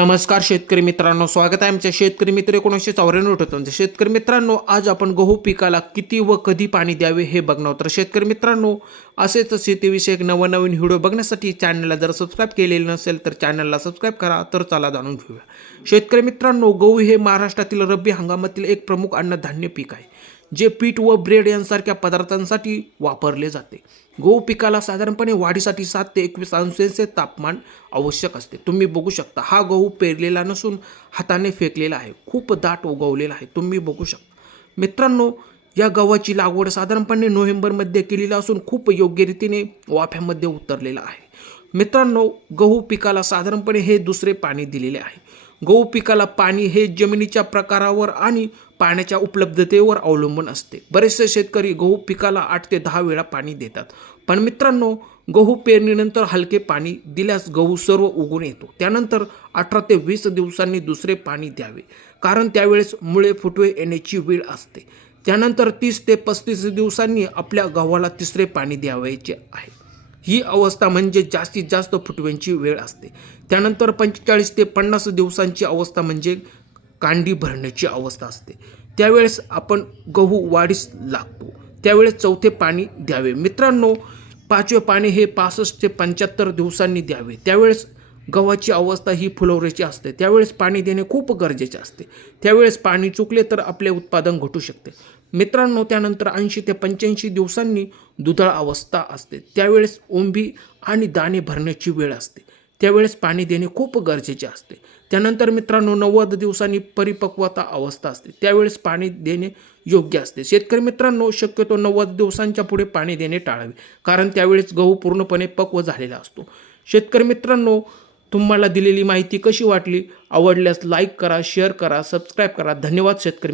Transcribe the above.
नमस्कार शेतकरी मित्रांनो स्वागत आहे आमच्या शेतकरी मित्र एकोणीसशे चौऱ्याण्णव होतं शेतकरी मित्रांनो आज आपण गहू पिकाला किती व कधी पाणी द्यावे हे बघणार तर शेतकरी मित्रांनो असेच शेतीविषयक नवनवीन व्हिडिओ बघण्यासाठी चॅनलला जर सबस्क्राईब केलेले नसेल तर चॅनलला सबस्क्राईब करा तर चला जाणून घेऊया. शेतकरी मित्रांनो गहू हे महाराष्ट्रातील रब्बी हंगामातील एक प्रमुख अन्नधान्य पीक आहे. जे पीठ व ब्रेड यांसारख्या पदार्थांसाठी वापरले जाते. गहू पिकाला साधारणपणे वाढीसाठी सात ते एकवीस अंशांचे तापमान आवश्यक असते. तुम्ही बघू शकता हा गहू पेरलेला नसून हाताने फेकलेला आहे. खूप दाट उगवलेला आहे. तुम्ही बघू शकता. मित्रांनो या गव्हाची लागवड साधारणपणे नोव्हेंबरमध्ये केलेली असून खूप योग्य रीतीने वाफ्यामध्ये उतरलेला आहे. मित्रांनो गहू पिकाला साधारणपणे हे दुसरे पाणी दिलेले आहे. गहू पिकाला पाणी हे जमिनीच्या प्रकारावर आणि पाण्याच्या उपलब्धतेवर अवलंबून असते. बरेचसे शेतकरी गहू पिकाला आठ ते दहा वेळा पाणी देतात. पण मित्रांनो गहू पेरणीनंतर हलके पाणी दिल्यास गहू सर्व उगून येतो. त्यानंतर अठरा ते वीस दिवसांनी दुसरे पाणी द्यावे. कारण त्यावेळेस मुळे फुटवे येण्याची वेळ असते. त्यानंतर तीस ते पस्तीस दिवसांनी आपल्या गव्हाला तिसरे पाणी द्यावायचे आहे. ही अवस्था म्हणजे जास्तीत जास्त फुटव्यांची वेळ असते. त्यानंतर पंचेचाळीस ते पन्नास दिवसांची अवस्था म्हणजे कांडी भरण्याची अवस्था असते. त्यावेळेस आपण गहू वाढीस लागतो. त्यावेळेस चौथे पाणी द्यावे. मित्रांनो पाचवे पाणी हे पासष्ट ते पंच्याहत्तर दिवसांनी द्यावे. त्यावेळेस गव्हाची अवस्था ही फुलवऱ्याची असते. त्यावेळेस पाणी देणे खूप गरजेचे असते. त्यावेळेस पाणी चुकले तर आपले उत्पादन घटू शकते. मित्रांनो त्यानंतर ऐंशी ते पंच्याऐंशी दिवसांनी दुधाळ अवस्था असते. त्यावेळेस ओंबी आणि दाणे भरण्याची वेळ असते. त्यावेळेस पाणी देणे खूप गरजेचे असते. त्यानंतर मित्रांनो नव्वद दिवसांनी परिपक्वता अवस्था असते. त्यावेळेस पाणी देणे योग्य असते. शेतकरी मित्रांनो शक्यतो नव्वद दिवसांच्या पुढे पाणी देणे टाळावे कारण त्यावेळेस गहू पूर्णपणे पक्व झालेला असतो. शेतकरी मित्रांनो तुम्हाला दिलेली माहिती कशी वाटली? आवडल्यास लाईक करा शेअर करा सबस्क्राईब करा. धन्यवाद शेतकरी